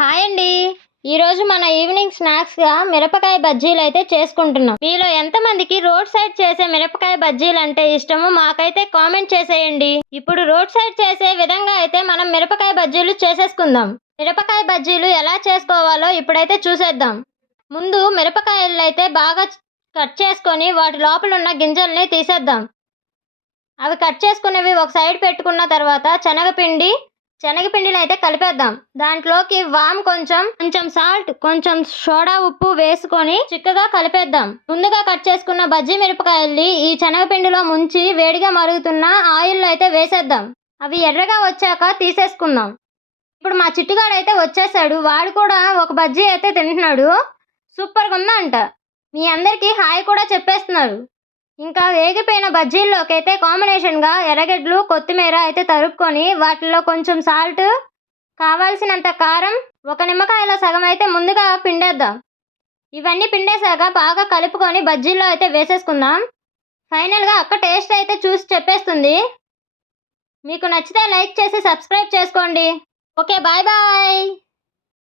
Hi అండి. ఈరోజు మన ఈవినింగ్ స్నాక్స్గా మిరపకాయ బజ్జీలు అయితే చేసుకుంటున్నాం. మీలో ఎంతమందికి రోడ్ సైడ్ చేసే మిరపకాయ బజ్జీలు అంటే ఇష్టమో మాకైతే కామెంట్ చేసేయండి. ఇప్పుడు రోడ్ సైడ్ చేసే విధంగా అయితే మనం మిరపకాయ బజ్జీలు చేసేసుకుందాం. మిరపకాయ బజ్జీలు ఎలా చేసుకోవాలో ఇప్పుడైతే చూసేద్దాం. ముందు మిరపకాయలు అయితే బాగా కట్ చేసుకొని వాటి లోపల ఉన్న గింజల్ని తీసేద్దాం. అవి కట్ చేసుకునేవి ఒక సైడ్ పెట్టుకున్న తర్వాత శనగపిండిని అయితే కలిపేద్దాం. దాంట్లోకి వామ్ కొంచెం సాల్ట్, కొంచెం సోడా ఉప్పు వేసుకొని చిక్కగా కలిపేద్దాం. ముందుగా కట్ చేసుకున్న బజ్జీ మిరపకాయల్ని ఈ శనగపిండిలో ముంచి వేడిగా మరుగుతున్న ఆయిల్ అయితే వేసేద్దాం. అవి ఎర్రగా వచ్చాక తీసేసుకుందాం. ఇప్పుడు మా చిట్టుగాడైతే వచ్చేసాడు. వాడు కూడా ఒక బజ్జీ అయితే తింటున్నాడు. సూపర్గా ఉందంట. మీ అందరికీ హాయ్ కూడా చెప్పేస్తున్నారు. ఇంకా వేగిపోయిన బజ్జీల్లోకి అయితే కాంబినేషన్గా ఎర్రగడ్డలు, కొత్తిమీర అయితే తరుక్కొని వాటిలో కొంచెం సాల్ట్, కావాల్సినంత కారం, ఒక నిమ్మకాయల సగం అయితే ముందుగా పిండేద్దాం. ఇవన్నీ పిండేశాక బాగా కలుపుకొని బజ్జీల్లో అయితే వేసేసుకుందాం. ఫైనల్గా అక్క టేస్ట్ అయితే చూసి చెప్పేస్తుంది. మీకు నచ్చితే లైక్ చేసి సబ్స్క్రైబ్ చేసుకోండి. Okay, bye bye.